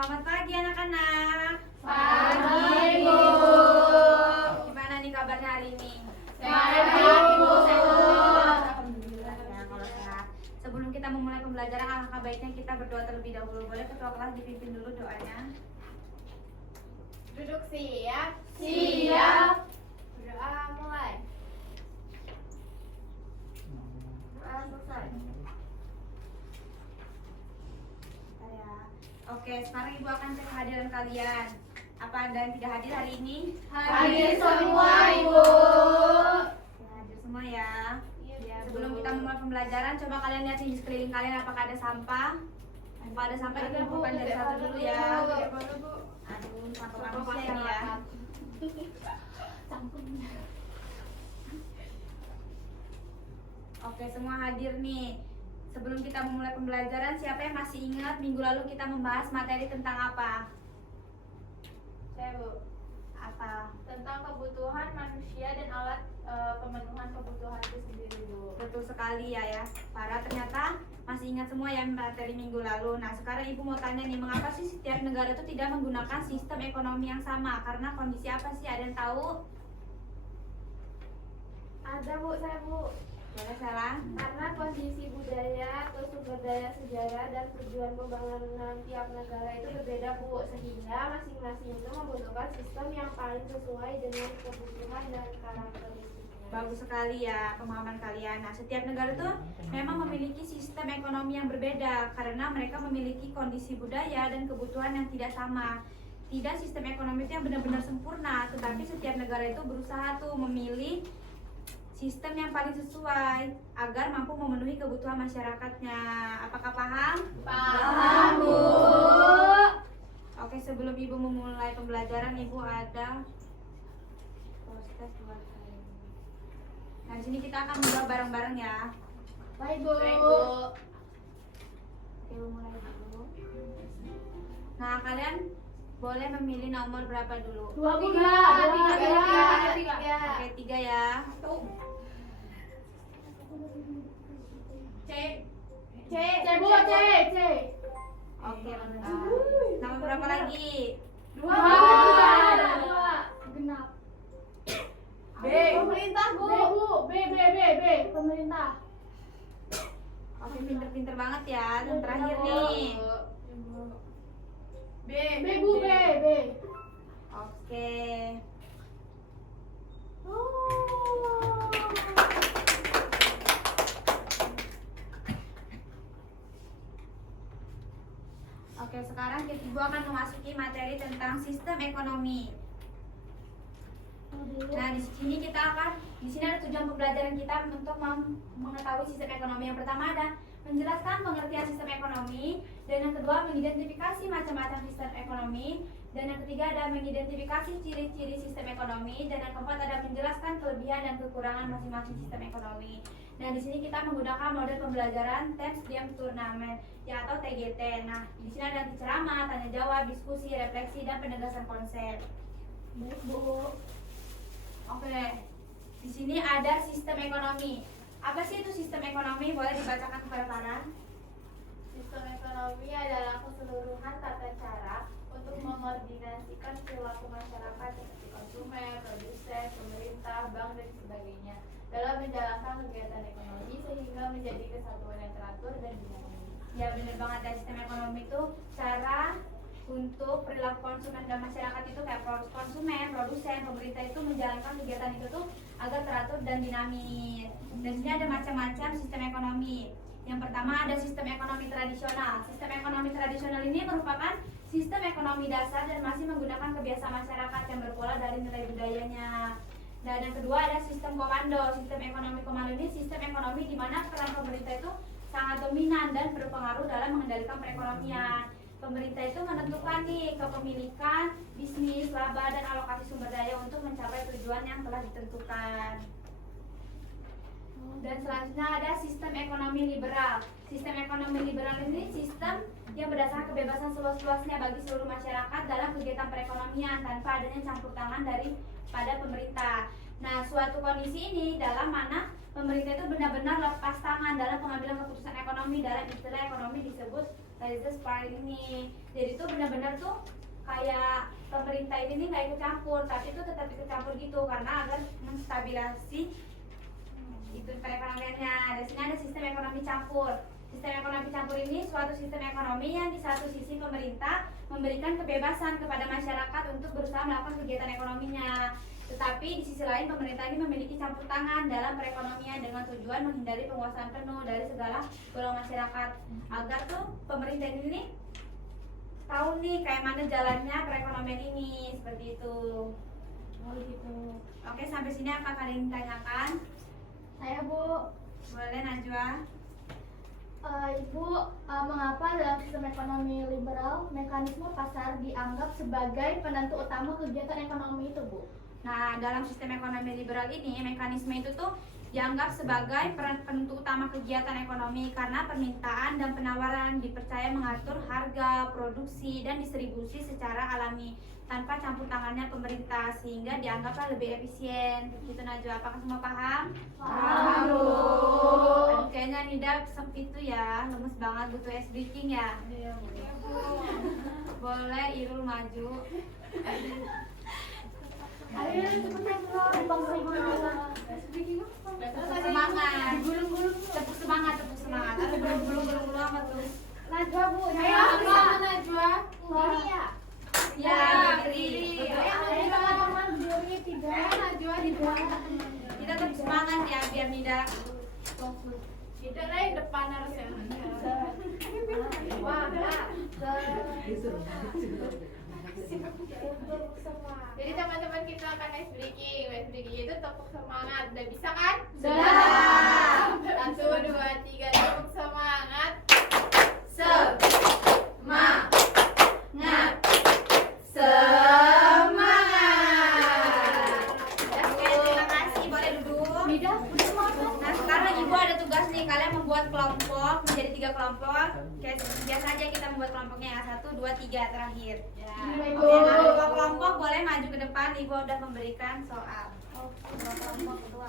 Selamat pagi anak-anak. Pagi, Ibu. Gimana nih kabarnya hari ini? Sehat, Ibu. Sehat. Alhamdulillah ya kalau sehat. Sebelum kita memulai pembelajaran, alangkah baiknya kita berdoa terlebih dahulu. Boleh ketua kelas dipimpin dulu doanya? Duduk siap. Siap. Berdoa mulai. Doa selesai. Ya. Oke, sekarang ibu akan cek kehadiran kalian. Apa ada yang tidak hadir hari ini? Hadir semua, Ibu. Ya, hadir semua ya. Iya, Sebelum Bu. kita memulai pembelajaran, coba kalian lihat di sekeliling kalian apakah ada sampah. Kalau ada sampah dikumpulkan dari satu dulu ya. Aduh, sampah manusia ini ya. Oke, semua hadir nih. Sebelum kita memulai pembelajaran, siapa yang masih ingat minggu lalu kita membahas materi tentang apa? Saya, Bu. Apa? Tentang kebutuhan manusia dan alat pemenuhan kebutuhan itu sendiri, Bu. Betul sekali ya. Para ternyata masih ingat semua ya materi minggu lalu. Nah, sekarang ibu mau tanya nih, mengapa sih setiap negara itu tidak menggunakan sistem ekonomi yang sama? Karena kondisi apa sih? Ada yang tahu? Ada, Bu, saya, Bu. Boleh salah? Karena kondisi budaya atau sumber daya sejarah dan tujuan pembangunan tiap negara itu berbeda, Bu, sehingga masing-masing itu membutuhkan sistem yang paling sesuai dengan kebutuhan dan karakteristiknya. Bagus sekali ya pemahaman kalian. Nah, setiap negara tuh memang memiliki sistem ekonomi yang berbeda karena mereka memiliki kondisi budaya dan kebutuhan yang tidak sama. Tidak sistem ekonomi itu yang benar-benar sempurna, tetapi setiap negara itu berusaha tuh memilih sistem yang paling sesuai agar mampu memenuhi kebutuhan masyarakatnya. Apakah paham? Paham, Bu. Oke, sebelum ibu memulai pembelajaran, ibu ada proses buat kalian. Nah, di sini kita akan menjawab bareng-bareng ya. Baik, Bu. Baik, Bu. Oke, ibu mulai dulu. Nah, kalian boleh memilih nomor berapa dulu? Tiga. Oke, 3 ya. C, Bu, C. Oke, bentar. Nomor berapa lagi? Dua. Genap. B. Pemerintah, Bu. B. Pemerintah. Oke, pinter-pinter banget ya. Dan terakhir nih. B. Bu, B. Oke. Oke, sekarang ibu akan memasuki materi tentang sistem ekonomi. Nah, di sini ada tujuan pembelajaran kita untuk mengetahui sistem ekonomi. Yang pertama ada menjelaskan pengertian sistem ekonomi, dan yang kedua mengidentifikasi macam-macam sistem ekonomi, dan yang ketiga ada mengidentifikasi ciri-ciri sistem ekonomi, dan yang keempat ada menjelaskan kelebihan dan kekurangan masing-masing sistem ekonomi. Nah, di sini kita menggunakan model pembelajaran Test Game Turnamen ya atau TGT. Nah, di sini ada ceramah, tanya jawab, diskusi, refleksi, dan penegasan konsep. Baik, Bu. Oke, di sini ada sistem ekonomi. Apa sih itu sistem ekonomi? Boleh dibacakan kepada Farah? Sistem ekonomi adalah keseluruhan tata cara untuk mengordinasikan perilaku masyarakat seperti konsumen, produsen, pemerintah, bank, dan sebagainya dalam menjalankan kegiatan ekonomi sehingga menjadi kesatuan yang teratur dan dinamis. Ya, benar banget ya. Sistem ekonomi itu cara untuk perilaku konsumen dan masyarakat itu kayak konsumen, produsen, pemerintah itu menjalankan kegiatan itu tuh agar teratur dan dinamis. Dan sini ada macam-macam sistem ekonomi. Yang pertama ada sistem ekonomi tradisional. Sistem ekonomi tradisional ini merupakan sistem ekonomi dasar dan masih menggunakan kebiasaan masyarakat yang berpola dari nilai budayanya. Dan yang kedua ada sistem komando. Sistem ekonomi komando ini sistem ekonomi di mana peran pemerintah itu sangat dominan dan berpengaruh dalam mengendalikan perekonomian. Pemerintah itu menentukan nih kepemilikan, bisnis, laba, dan alokasi sumber daya untuk mencapai tujuan yang telah ditentukan. Dan selanjutnya ada sistem ekonomi liberal. Sistem ekonomi liberal ini sistem yang berdasarkan kebebasan seluas-luasnya bagi seluruh masyarakat dalam kegiatan perekonomian tanpa adanya campur tangan pada pemerintah. Nah, suatu kondisi ini dalam mana pemerintah itu benar-benar lepas tangan dalam pengambilan keputusan ekonomi. Dalam istilah ekonomi disebut laissez-faire ini. Jadi tuh benar-benar tuh kayak pemerintah ini nih nggak ikut campur, tapi tuh tetap ikut campur gitu karena agar menstabilisasi itu perekonomiannya. Di sini ada sistem ekonomi campur. Sistem ekonomi campur ini suatu sistem ekonomi yang di satu sisi pemerintah memberikan kebebasan kepada masyarakat untuk berusaha melakukan kegiatan ekonominya. Tetapi di sisi lain pemerintah ini memiliki campur tangan dalam perekonomian dengan tujuan menghindari penguasaan penuh dari segala golongan masyarakat. Agar tuh pemerintah ini nih tahu nih kayak mana jalannya perekonomian ini, seperti itu. Oh gitu. Oke, sampai sini apa kalian tanyakan? Saya Bu. Boleh Najwa. Ibu, mengapa dalam sistem ekonomi liberal mekanisme pasar dianggap sebagai penentu utama kegiatan ekonomi itu, Bu? Nah, dalam sistem ekonomi liberal ini mekanisme itu tuh dianggap sebagai penentu utama kegiatan ekonomi karena permintaan dan penawaran dipercaya mengatur harga, produksi, dan distribusi secara alami tanpa campur tangannya pemerintah sehingga dianggaplah lebih efisien. Gitu Najwa, apakah semua paham? Paham, Bu. Aduh, kayaknya Nida itu ya, lemes banget butuh ice breaking ya. Iya, Bu. Boleh Irul maju. Ayo cepetan, Bang. Semangat. Tepuk semangat, tepuk semangat. Aduh, belum amat tuh. Najwa, Bu. Ayo, sama Najwa. Ini ya. Ya, berdiri. berdiri. Ayo teman-teman berdiri tiga. Ayo Najwa di depan. Kita tetap semangat ya biar Nida fokus. Kita lah yang depan harusnya. Jadi teman-teman kita akan ice breaking. Ice breaking itu tepuk semangat. Udah bisa kan? Sudah. 1, 2, 3 tepuk semangat. Semangat. Oke, terima kasih. Boleh duduk. Nida, Nah, sekarang Ibu ada tugas nih. Kalian membuat kelompok menjadi 3 kelompok. Kayak biasa aja kita membuat kelompoknya ya. 1, 2, 3 terakhir. Ya. Ibu. Oke, nah, 2 kelompok boleh maju ke depan. Ibu udah memberikan soal. Dua kelompok kedua.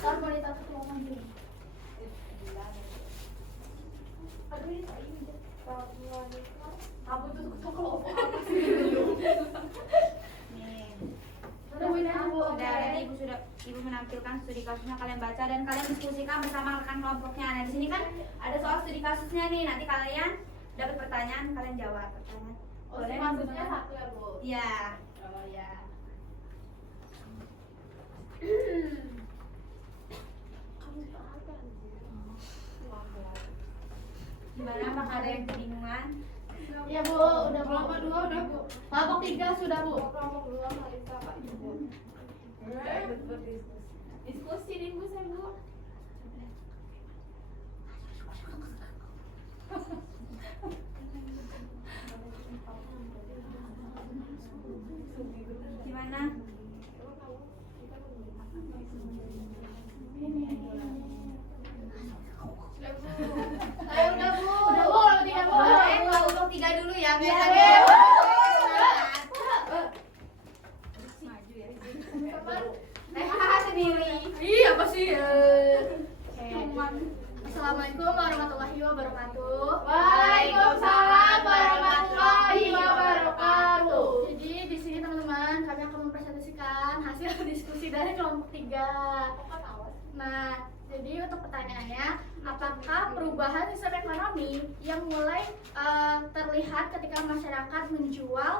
Ntar mau ditaruh ke ruangan dulu. Aduh, ini tak ini. Kamu tuh kelompok apa sih? Nih. Sudah, Tadi Ibu menampilkan studi kasusnya, kalian baca dan kalian diskusikan bersama rekan kelompoknya. Nah, di sini kan ada soal studi kasusnya nih. Nanti kalian dapat pertanyaan, kalian jawab pertanyaan. Oh, Boleh maksudnya teman-teman? 1 ya, Bu? Iya. Oh, ya. Gimana? Apakah ada yang kebingungan? Ya Bu, udah Kelompok 2 udah, Bu. Kelompok 3 sudah Bu. Kelompok 2 Marisa, Pak Ibu. Diskusi nih, Bu, saya, Bu. Gimana? Ayo udah, Bu. Udah Bu, kelompok 3 Bu. Boleh kelompok 3 dulu ya, biar Iya, tadi Bu. maju ya. Sendiri. Iya, apa sih? Assalamualaikum warahmatullahi wabarakatuh. Waalaikumsalam warahmatullahi wabarakatuh. Jadi di sini teman-teman kami akan mempresentasikan hasil diskusi dari kelompok 3. Nah, jadi untuk pertanyaannya, apakah perubahan sistem ekonomi yang mulai terlihat ketika masyarakat menjual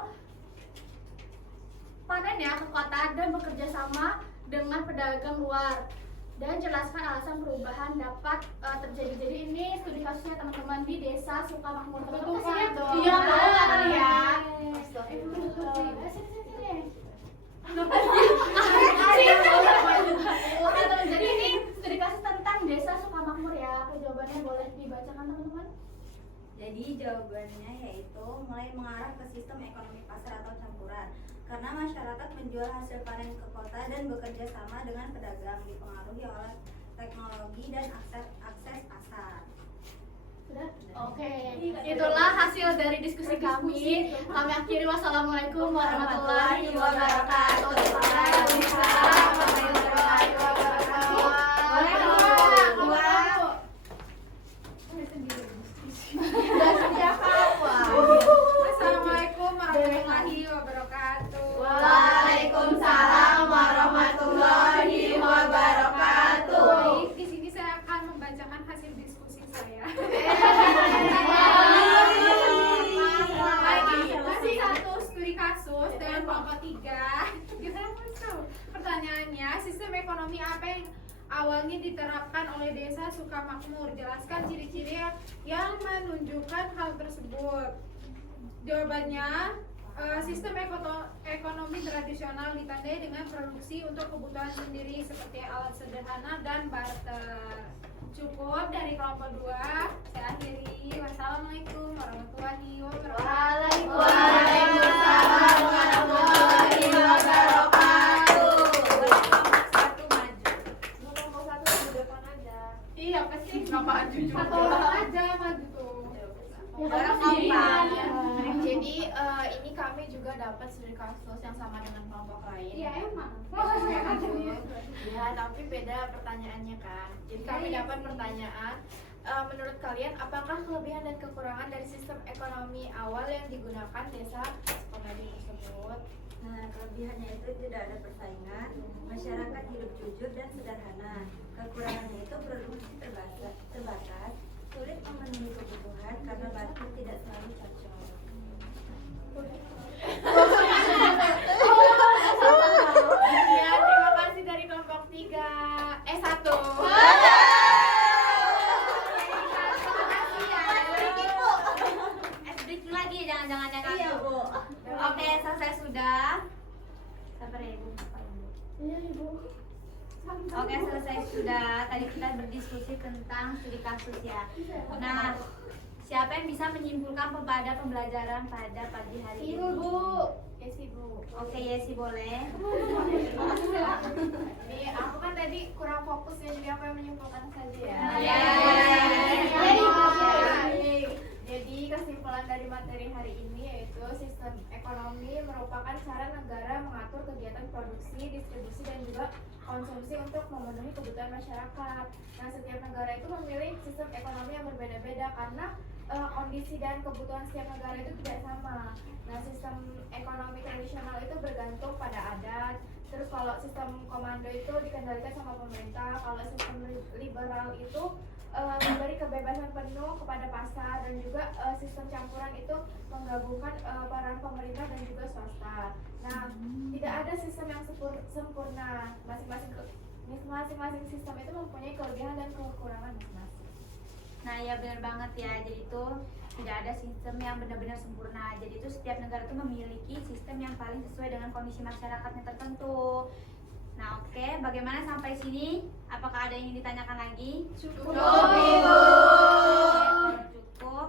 panennya ke kota dan bekerja sama dengan pedagang luar, dan jelaskan alasan perubahan dapat terjadi. Jadi ini studi kasusnya teman-teman di Desa Sukamakmur. Betul, Teman-teman kasih lihat Pak. dong. Iya, boleh kali ya. Jadi ini studi kasus tentang Desa Sukamakmur ya. Jawabannya boleh dibacakan teman-teman. Jadi jawabannya yaitu mulai mengarah ke sistem ekonomi pasar atau campuran karena masyarakat menjual hasil panen ke kota dan bekerja sama dengan pedagang dipengaruhi oleh teknologi dan akses pasar. Sudah? Oke. Itulah hasil dari diskusi kami. Kami akhiri. Wassalamualaikum warahmatullahi wabarakatuh. Waalaikumsalam warahmatullahi wabarakatuh. Boleh dua. Udah sejak awal. ingin diterapkan oleh desa Sukamakmur? Jelaskan ciri-ciri yang menunjukkan hal tersebut. Jawabannya, sistem ekonomi tradisional ditandai dengan produksi untuk kebutuhan sendiri seperti alat sederhana dan barter. Cukup dari kelompok 2. Saya akhiri. Wassalamualaikum warahmatullahi wabarakatuh. Waalaikumsalam warahmatullahi wabarakatuh. Satu maju. Kelompok 1 di depan aja. Iya, pasti Kenapa Aju juga? satu orang aja maju tuh. Ya, Orang kan sendirian. kompak. Jadi ini kami juga dapat studi kasus yang sama dengan kelompok lain. Iya, emang. Ya, tapi beda pertanyaannya kan. Jadi kami dapat pertanyaan, menurut kalian apakah kelebihan dan kekurangan dari sistem ekonomi awal yang digunakan desa Sukamaju tersebut? Nah, kelebihannya itu tidak ada persaingan, masyarakat hidup jujur dan sederhana. Kekurangannya itu produksi terbatas, sulit memenuhi kebutuhan karena bahan tidak selalu cocok. Ya, terima kasih dari kelompok 3. 1. Sedikit lagi, jangan-jangan yang Iya, aku. Bu. Oke, selesai sudah. Sabar ya, Ibu. Iya, Ibu. Oke, selesai sudah. Tadi kita berdiskusi tentang studi kasus ya. Nah, siapa yang bisa menyimpulkan pada pembelajaran pada pagi hari ini? Yesi, Bu. Oke, Yesi boleh. Ini aku kan tadi kurang fokus ya, jadi aku yang menyimpulkan saja ya. Ya. Jadi kesimpulan dari materi hari ini yaitu sistem ekonomi merupakan cara negara mengatur kegiatan produksi, distribusi dan juga konsumsi untuk memenuhi kebutuhan masyarakat. Nah, setiap negara itu memilih sistem ekonomi yang berbeda-beda karena kondisi dan kebutuhan setiap negara itu tidak sama. Nah, sistem ekonomi tradisional itu bergantung pada adat. Terus kalau sistem komando itu dikendalikan sama pemerintah. Kalau sistem liberal itu memberi kebebasan penuh kepada pasar, dan juga sistem campuran itu menggabungkan peran pemerintah dan juga swasta. Nah, tidak ada sistem yang sempurna. Masing-masing sistem itu mempunyai kelebihan dan kekurangan masing-masing. Nah, ya benar banget ya. Jadi itu tidak ada sistem yang benar-benar sempurna. Jadi itu setiap negara itu memiliki sistem yang paling sesuai dengan kondisi masyarakatnya tertentu. Nah, oke, bagaimana sampai sini? Apakah ada yang ingin ditanyakan lagi? Cukup, Ibu. Cukup.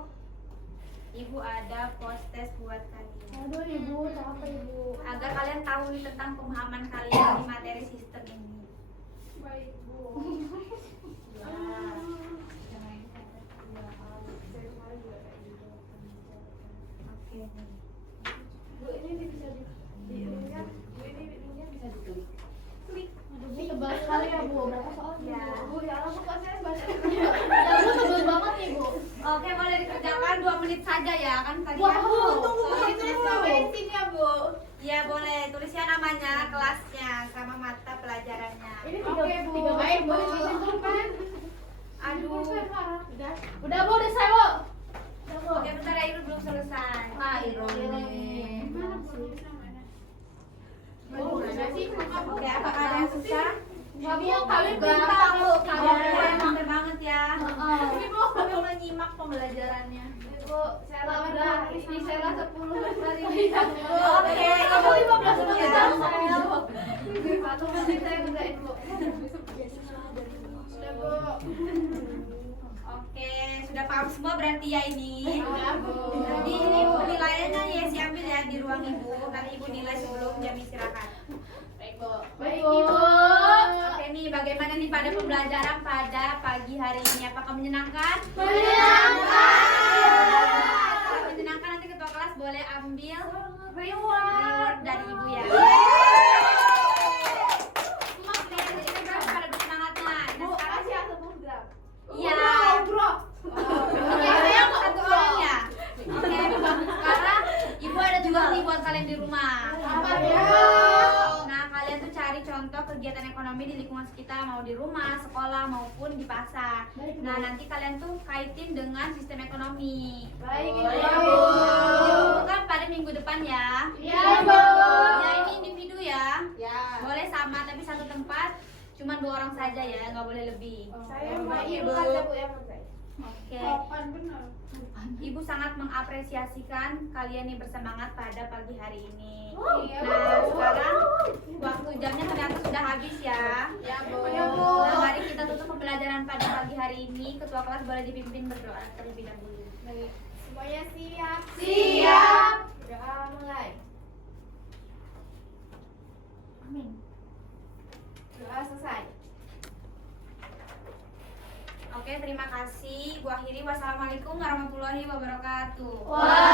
Ibu ada post test buat kalian. Aduh, Ibu, capek, Ibu. Agar kalian tahu nih tentang pemahaman kalian di materi sistem ini. baik, Bu. Oke. Bu, ini bisa dilihat. Bu, ini bisa ditulis. Aduh, Bu, tebal sekali ya, Bu. Berapa soalnya? Ya. Bu, ya Allah, kok saya baca. Ya, Bu, tebal banget nih, Bu. Oke, boleh dikerjakan 2 menit saja ya, kan tadi Wah, kan. Bu, tunggu, Soalnya Bu, tulis Bu. nama Bensin ya, Bu. Iya, boleh. Tulisnya namanya, kelasnya, sama mata pelajarannya. Ini Oke, Bu. baik, Bu. Boleh disimpulkan. Aduh. Udah, Bu, udah saya, Bu. Udah, Bu. Oke, bentar ya, Iru belum selesai. Nah, ironi. Mana Bu namanya? Oke, apakah ada yang susah? Nggak, Bu, kalian Gampang, pintar, Bu. Bu. Kalian Kalian pintar. pintar banget ya. Ibu, Kami menyimak pembelajarannya. Bu, saya udah, ini saya 10 hari. Oke, kamu 15 menit Ya. saya. Satu menit saya kerjain, Bu. Sudah, Bu. Oke, sudah paham semua berarti ya ini. Sudah, Bu. Jadi ini penilaiannya ya ambil ya di ruang ibu. Nanti ibu nilai sebelum jam istirahat. Baik, Bu. Baik, Ibu. Oke nih, bagaimana nih pada pembelajaran pada pagi hari ini? Apakah menyenangkan? Menyenangkan. Kalau menyenangkan nanti ketua kelas boleh ambil reward dari ibu ya. Oke, jadi kita pada bersemangatnya. Nah, sekarang Kasih aku program. iya. Bro. Oke, saya satu orang ya. Oke, sekarang ibu ada juga nih buat kalian di rumah. Apa ya? Nah, kalian tuh cari contoh kegiatan ekonomi di lingkungan sekitar, mau di rumah, sekolah, maupun di pasar. Nah, nanti kalian tuh kaitin dengan sistem ekonomi. Baik, Ibu. Dibuka pada minggu depan ya. Iya, Bu. Ya, ini individu ya. Ya. Boleh sama, tapi satu tempat. Cuma cuma 2 orang saja ya, nggak boleh lebih. Saya Mbak mau Ibu Ibu. kata Bu ya Mas saya. Oke. Sopan benar. Ibu sangat mengapresiasikan kalian yang bersemangat pada pagi hari ini. Iya, Nah, Bu. sekarang waktu jamnya ternyata sudah habis ya. Ya Bu. Ya, Bu. Nah, mari kita tutup pembelajaran pada pagi hari ini. Ketua kelas boleh dipimpin berdoa terlebih dahulu. Baik. Semuanya siap? Siap. Doa mulai. Amin. Doa selesai. Oke, terima kasih. Gua akhiri. Wassalamualaikum warahmatullahi wabarakatuh. Waalaikumsalam